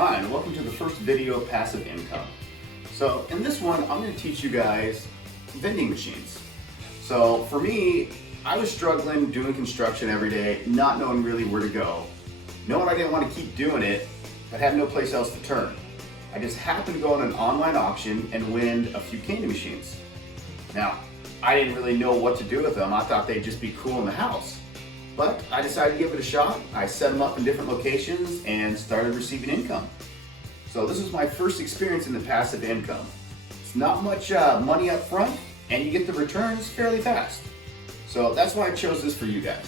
Hi, and welcome to the first video of passive income. So in this one, I'm going to teach you guys vending machines. So for me, I was struggling doing construction every day, not knowing really where to go. Knowing I didn't want to keep doing it, but had no place else to turn. I just happened to go on an online auction and win a few candy machines. Now, I didn't really know what to do with them. I thought they'd just be cool in the house. But I decided to give it a shot. I set them up in different locations and started receiving income. So this was my first experience in the passive income. It's not much money up front, and you get the returns fairly fast. So that's why I chose this for you guys.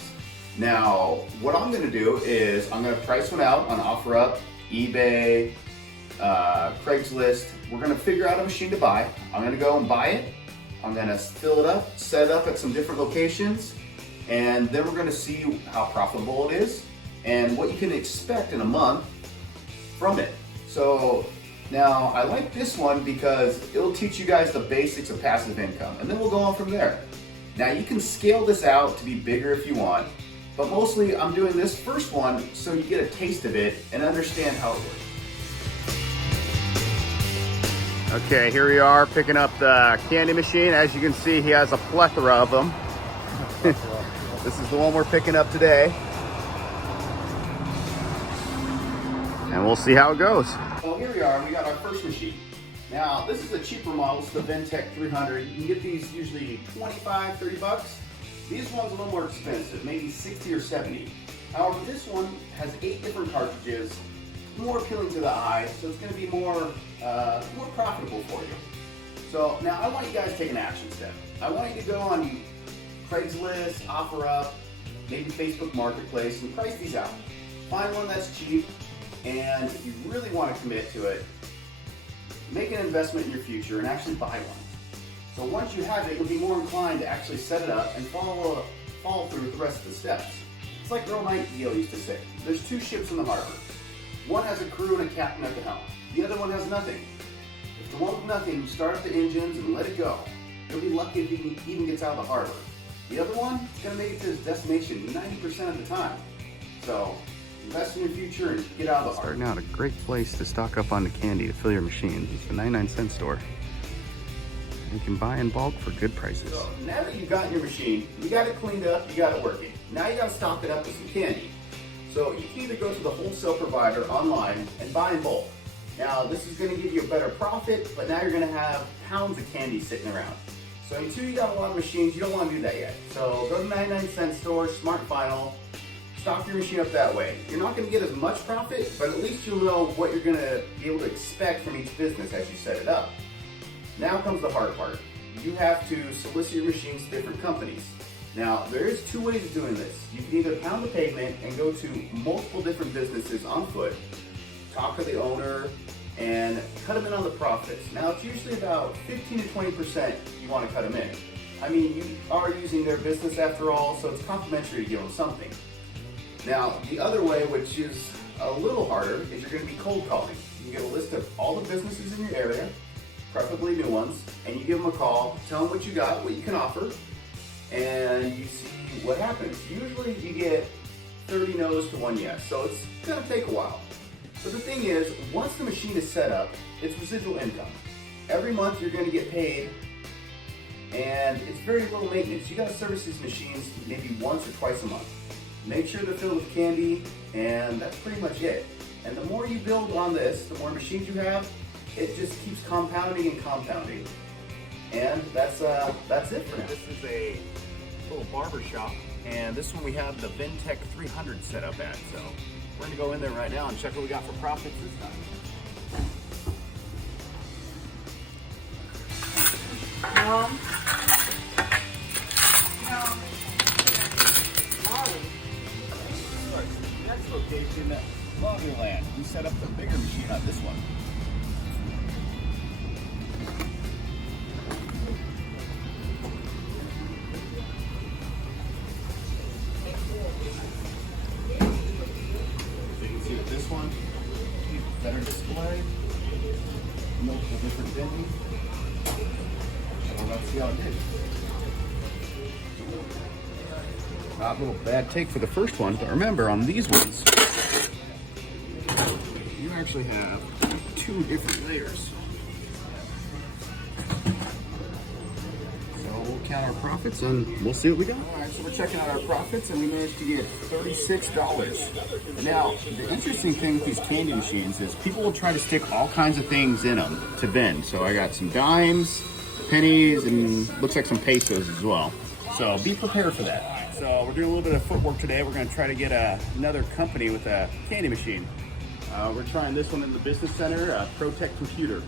Now, what I'm gonna do is I'm gonna price one out on OfferUp, eBay, Craigslist. We're gonna figure out a machine to buy. I'm gonna go and buy it. I'm gonna fill it up, set it up at some different locations, and then we're gonna see how profitable it is and what you can expect in a month from it. So now I like this one because it'll teach you guys the basics of passive income, and then we'll go on from there. Now you can scale this out to be bigger if you want, but mostly I'm doing this first one so you get a taste of it and understand how it works. Okay, here we are picking up the candy machine. As you can see, he has a plethora of them. This is the one we're picking up today. And we'll see how it goes. Well, here we are, we got our first machine. Now, this is a cheaper model, it's the Vending 300. You can get these usually 25, 30 bucks. These ones a little more expensive, maybe 60 or 70. However, this one has 8 different cartridges, more appealing to the eye, so it's gonna be more profitable for you. So now I want you guys to take an action step. I want you to go on Craigslist, OfferUp, maybe Facebook Marketplace, and price these out. Find one that's cheap, and if you really want to commit to it, make an investment in your future and actually buy one. So once you have it, you'll be more inclined to actually set it up and follow through with the rest of the steps. It's like Earl Nightingale used to say, there's 2 ships in the harbor. One has a crew and a captain at the helm. The other one has nothing. If the one with nothing, you start up the engines and let it go. You'll be lucky if he even gets out of the harbor. The other one is going to make it to his destination 90% of the time. So invest in your future and get out of the harbor. Starting out, a great place to stock up on the candy to fill your machines. It's a 99-cent store. You can buy in bulk for good prices. So now that you've gotten your machine, you got it cleaned up, you got it working. Now you got to stock it up with some candy. So you can either go to the wholesale provider online and buy in bulk. Now this is going to give you a better profit, but now you're going to have pounds of candy sitting around. So until you got a lot of machines, you don't want to do that yet. So go to 99-cent store, Smart Final, stock your machine up that way. You're not going to get as much profit, but at least you'll know what you're going to be able to expect from each business as you set it up. Now comes the hard part. You have to solicit your machines to different companies. Now, there is 2 ways of doing this. You can either pound the pavement and go to multiple different businesses on foot, talk to the owner, and cut them in on the profits. Now, it's usually about 15 to 20% you want to cut them in. I mean, you are using their business after all, so it's complimentary to give them something. Now, the other way, which is a little harder, is you're going to be cold calling. You get a list of all the businesses in your area, preferably new ones, and you give them a call, tell them what you got, what you can offer, and you see what happens. Usually you get 30 no's to 1 yes, so it's going to take a while. But the thing is, once the machine is set up, it's residual income. Every month you're going to get paid, and it's very little maintenance. You got to service these machines maybe once or twice a month. Make sure they're filled with candy, and that's pretty much it. And the more you build on this, the more machines you have, it just keeps compounding and compounding. And that's it for now. This is a little barber shop, and this one we have the Vending 300 set up at. So we're gonna go in there right now and check what we got for profits this time. Next location, Land. We set up the bigger machine on this one. This one, better display, multiple different vending. Well, let's see how it did. A little bad take for the first one, but remember on these ones, you actually have 2 different layers. So we'll count our profits and we'll see what we got. All right, so we're checking out our profits and we managed to get $36. Now, the interesting thing with these candy machines is people will try to stick all kinds of things in them to vend. So I got some dimes, pennies, and looks like some pesos as well. So be prepared for that. So we're doing a little bit of footwork today. We're going to try to get another company with a candy machine. We're trying this one in the business center, ProTech Computer.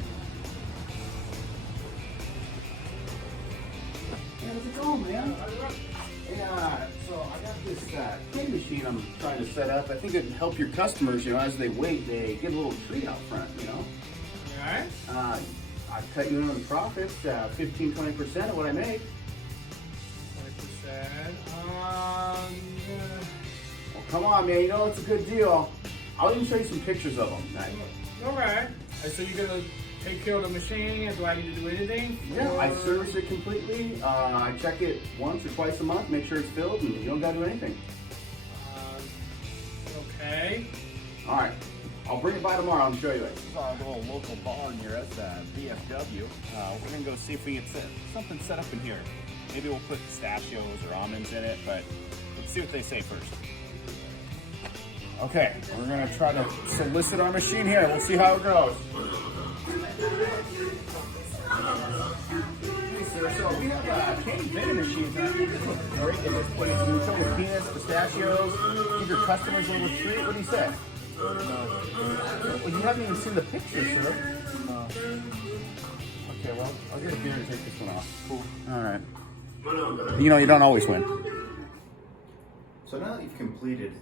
Hey, how's it going, man? Yeah, so I got this candy machine I'm trying to set up. I think it'd help your customers, you know, as they wait, they get a little treat out front, you know. All right. I cut you in on the profits, 15-20% of what I make. 20%. Well, come on, man. You know it's a good deal. I'll even show you some pictures of them. All right. So you're gonna take care of the machine? Do I need to do anything? Yeah, I service it completely. I check it once or twice a month, make sure it's filled, and you don't gotta do anything. Okay. All right. I'll bring it by tomorrow and show you it. This is our little local barn here at VFW. We're gonna go see if we can get something set up in here. Maybe we'll put pistachios or almonds in it, but let's see what they say first. Okay, we're gonna try to solicit our machine here. We'll see how it goes. Hey sir, so we have candy vending machines. And I think this looks great in this place. You can fill with peanuts, pistachios, give your customers a little treat. What do you say? No. Well, you haven't even seen the picture, sir. No. Okay, well, I'll get a beer and take this one off. Cool. All right. You know, you don't always win. So now that you've completed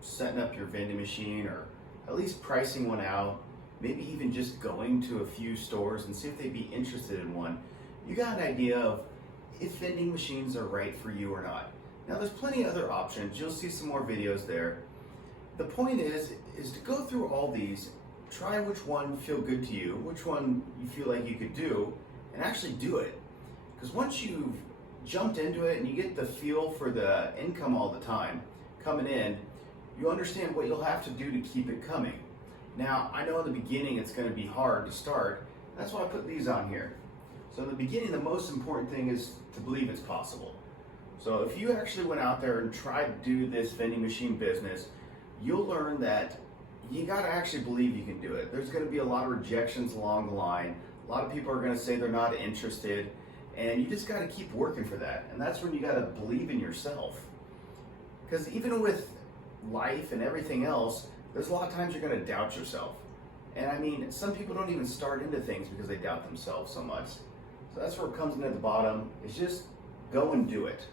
setting up your vending machine or at least pricing one out, maybe even just going to a few stores and see if they'd be interested in one, you got an idea of if vending machines are right for you or not. Now there's plenty of other options. You'll see some more videos there. The point is to go through all these, try which one feel good to you, which one you feel like you could do, and actually do it. Because once you've jumped into it and you get the feel for the income all the time coming in, you understand what you'll have to do to keep it coming. Now, I know in the beginning it's going to be hard to start. That's why I put these on here. So in the beginning, the most important thing is to believe it's possible. So if you actually went out there and tried to do this vending machine business, you'll learn that you got to actually believe you can do it. There's going to be a lot of rejections along the line. A lot of people are going to say they're not interested, and you just got to keep working for that. And that's when you got to believe in yourself. Because even with life and everything else, there's a lot of times you're going to doubt yourself. And I mean, some people don't even start into things because they doubt themselves so much. So that's where it comes in at the bottom, is just go and do it.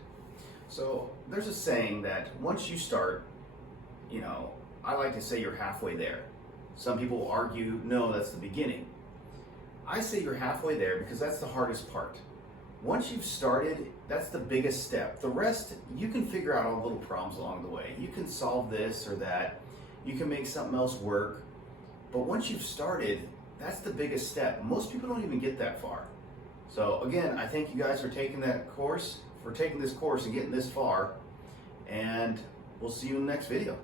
So there's a saying that once you start, you know, I like to say you're halfway there. Some people will argue, no, that's the beginning. I say you're halfway there because that's the hardest part. Once you've started, that's the biggest step. The rest, you can figure out all the little problems along the way. You can solve this or that. You can make something else work. But once you've started, that's the biggest step. Most people don't even get that far. So again, I thank you guys for taking this course and getting this far. And we'll see you in the next video.